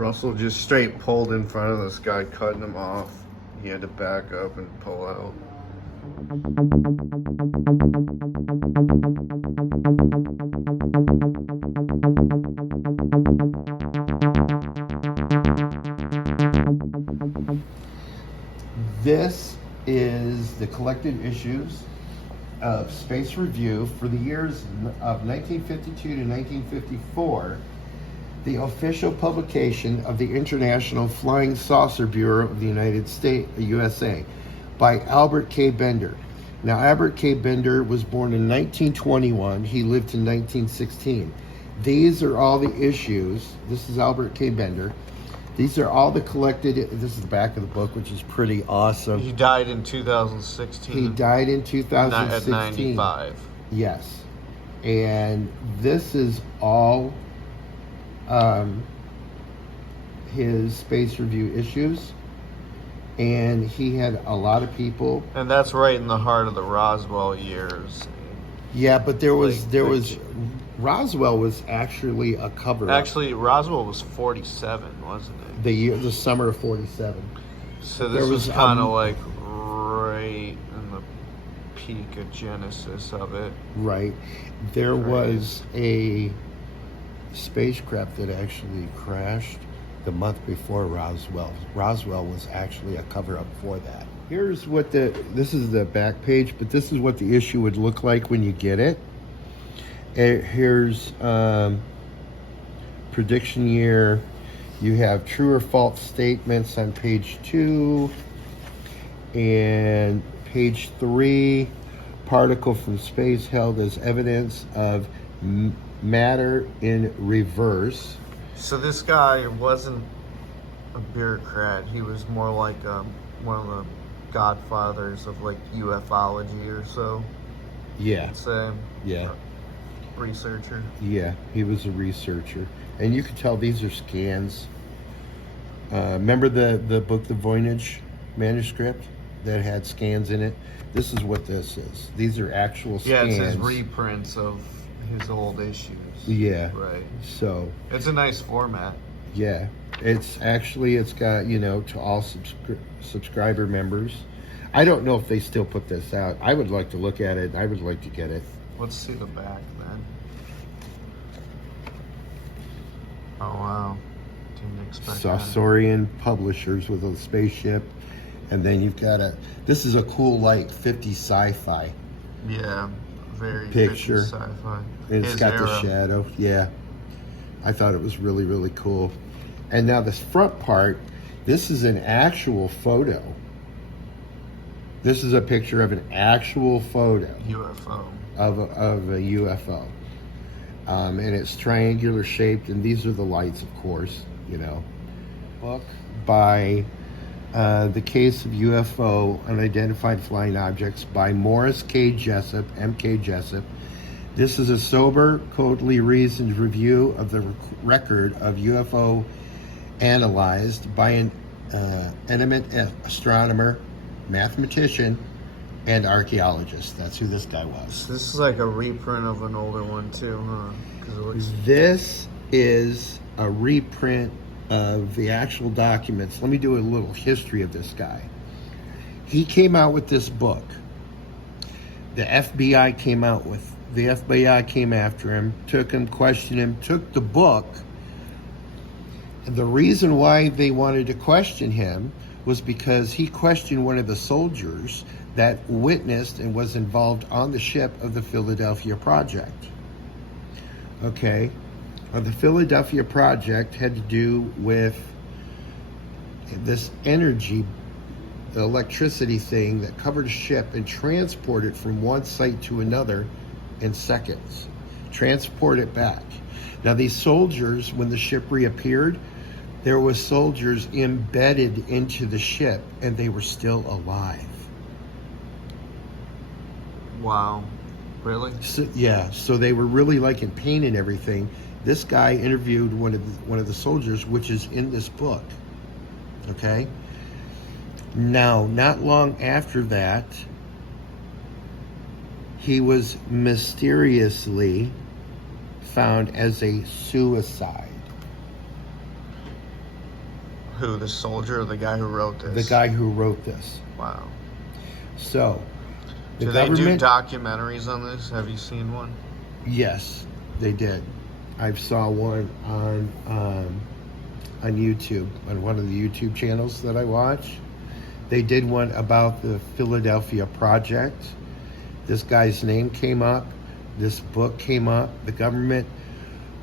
Russell just straight pulled in front of this guy, cutting him off. He had to back up and pull out. This is the collected issues of Space Review for the years of 1952 to 1954, the official publication of the International Flying Saucer Bureau of the United States, USA, by Albert K. Bender. Now, Albert K. Bender was born in 1921. He lived in 1916. These are all the issues. This is Albert K. Bender. These are all the collected. This is the back of the book, which is pretty awesome. He died in 2016. He died in 2016. At 95. Yes. And this is all his Space Review issues. And he had a lot of people. And that's right in the heart of the Roswell years. Yeah, but Roswell was actually a cover-up. Actually, Roswell was 47, wasn't it? The summer of 47. So this was kind of like right in the peak of genesis of it. Right. There was a spacecraft that actually crashed the month before Roswell. Roswell was actually a cover-up for that. Here's what this is the back page, but this is what the issue would look like when you get it. Here's prediction year. You have true or false statements on page 2, and page 3, particle from space held as evidence of matter in reverse. So this guy wasn't a bureaucrat. He was more like one of the godfathers of like ufology or so. Yeah. I'd say. Yeah. Researcher. Yeah, he was a researcher. And you can tell these are scans. Remember the book, The Voynich manuscript that had scans in it? This is what this is. These are actual scans. Yeah, it says reprints of his old issues. Yeah. Right. So. It's a nice format. Yeah. It's got, to all subscriber members. I don't know if they still put this out. I would like to look at it. I would like to get it. Let's see the back then. Oh wow. Didn't expect Saurian Publishers with a spaceship. And then you've got this is a cool like 50 sci-fi. Yeah. Very picture. Sci-fi. It's got the shadow. Yeah. I thought it was really, really cool. And now this front part, this is an actual photo. This is a picture of an actual photo. UFO. Of a UFO. And it's triangular shaped, and these are the lights, of course, Book by The Case of UFO Unidentified Flying Objects by Morris K. Jessup, M.K. Jessup. This is a sober, coldly reasoned review of the record of UFO analyzed by an eminent astronomer, mathematician, and archaeologist. That's who this guy was. This is like a reprint of an older one too, huh? This is a reprint of the actual documents. Let me do a little history of this guy. He came out with this book. The FBI came after him, took him, questioned him, took the book. And the reason why they wanted to question him was because he questioned one of the soldiers that witnessed and was involved on the ship of the Philadelphia Project. Okay, the Philadelphia Project had to do with this energy, the electricity thing that covered a ship and transported it from one site to another in seconds. Transport it back. Now these soldiers, when the ship reappeared, there was soldiers embedded into the ship and they were still alive. Wow. Really? So they were really like in pain and everything. This guy interviewed one of the soldiers, which is in this book. Okay? Now, not long after that, he was mysteriously found as a suicide. Who, the soldier or the guy who wrote this? The guy who wrote this. Wow. So, the Do government... they do documentaries on this? Have you seen one? Yes, they did. I saw one on YouTube, on one of the YouTube channels that I watch. They did one about the Philadelphia Project. This guy's name came up. This book came up. The government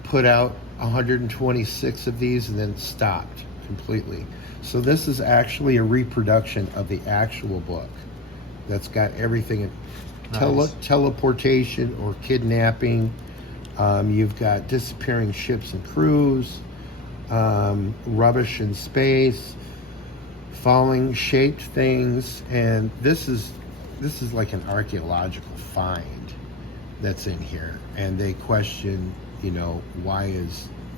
put out 126 of these and then stopped completely. So this is actually a reproduction of the actual book that's got everything in teleportation or kidnapping. You've got disappearing ships and crews, rubbish in space, falling shaped things, and this is like an archaeological find that's in here. And they question,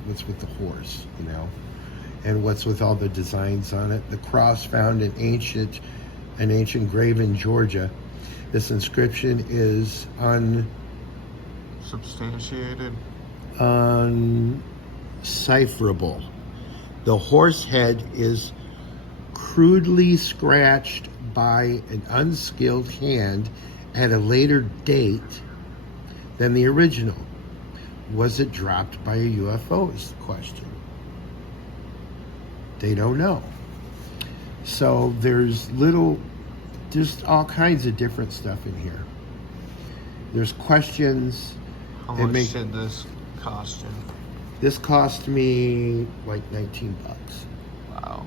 what's with the horse, and what's with all the designs on it. The cross found in ancient grave in Georgia. This inscription is Substantiated. Uncipherable. The horse head is crudely scratched by an unskilled hand at a later date than the original. Was it dropped by a UFO is the question. They don't know. So there's all kinds of different stuff in here. There's questions. How much did this cost you? This cost me like $19. Wow.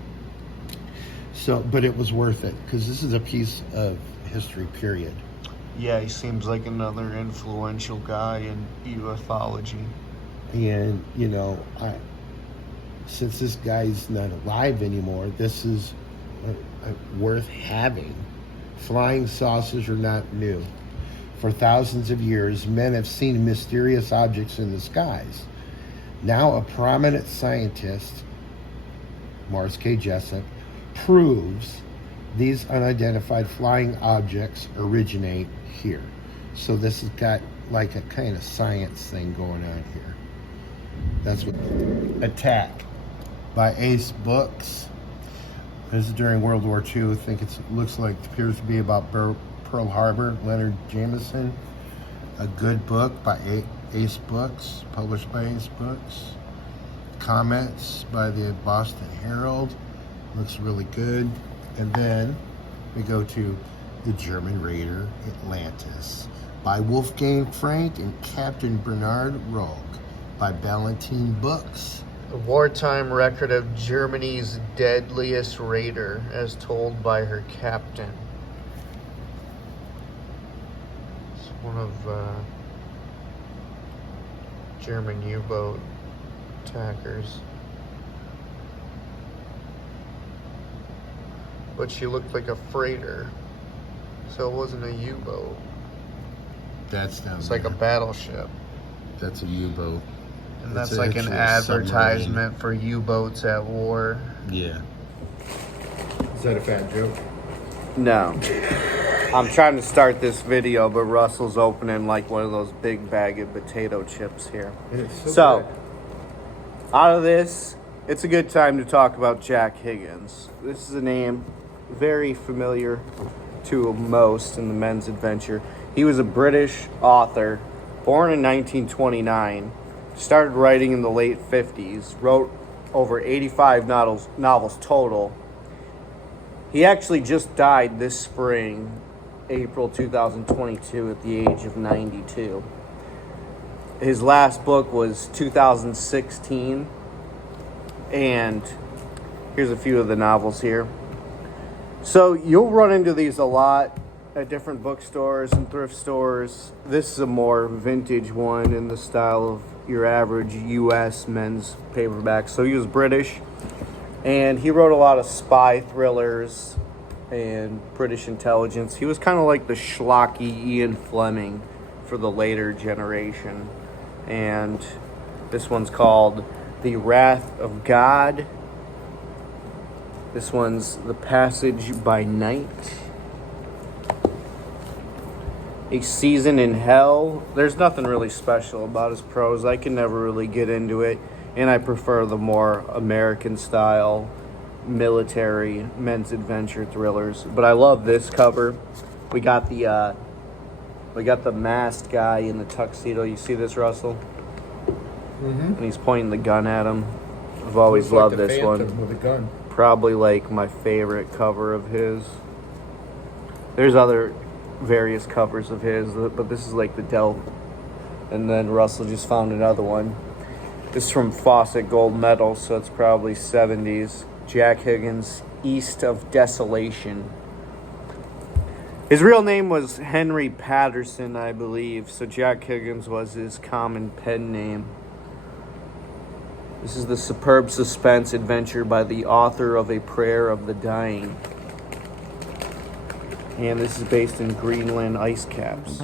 So, but it was worth it because this is a piece of history, period. Yeah, he seems like another influential guy in ufology. And, since this guy's not alive anymore, this is worth having. Flying saucers are not new. For thousands of years, men have seen mysterious objects in the skies. Now a prominent scientist, Morris K. Jessup, proves these unidentified flying objects originate here. So this has got like a kind of science thing going on here. That's what Attack by Ace Books. This is during World War II. I think it appears to be about Pearl Harbor. Leonard Jameson. A good book by Ace Books, published by Ace Books. Comments by the Boston Herald. Looks really good. And then we go to The German Raider Atlantis by Wolfgang Frank and Captain Bernard Rogue by Ballantine Books. A wartime record of Germany's deadliest raider as told by her captain. It's one of German U-boat attackers. But she looked like a freighter, so it wasn't a U-boat. That's down It's there. like a battleship. That's a U-boat. And that's like an advertisement for U-boats at war. Yeah. Is that a fat joke? No. I'm trying to start this video, but Russell's opening like one of those big bag of potato chips here. So out of this, it's a good time to talk about Jack Higgins. This is a name very familiar to most in the men's adventure. He was a British author, born in 1929, started writing in the late 50s, wrote over 85 novels total. He actually just died this spring, April 2022, at the age of 92. His last book was 2016, and here's a few of the novels here. So you'll run into these a lot at different bookstores and thrift stores. This is a more vintage one in the style of your average U.S. men's paperback. So he was British, and he wrote a lot of spy thrillers and British intelligence. He was kind of like the schlocky Ian Fleming for the later generation. And this one's called The Wrath of God. This one's The Passage by Night. A Season in Hell. There's nothing really special about his prose. I can never really get into it, and I prefer the more American style military men's adventure thrillers. But I love this cover. We got the masked guy in the tuxedo. You see this, Russell? Mm-hmm. And he's pointing the gun at him. I've always loved this one. With a gun. Probably like my favorite cover of his. There's other various covers of his, but this is like the Delph. And then Russell just found another one. This is from Fawcett Gold Medal, so it's probably 70s. Jack Higgins, East of Desolation. His real name was Henry Patterson, I believe, so Jack Higgins was his common pen name. This is the superb suspense adventure by the author of A Prayer of the Dying. And this is based in Greenland ice caps.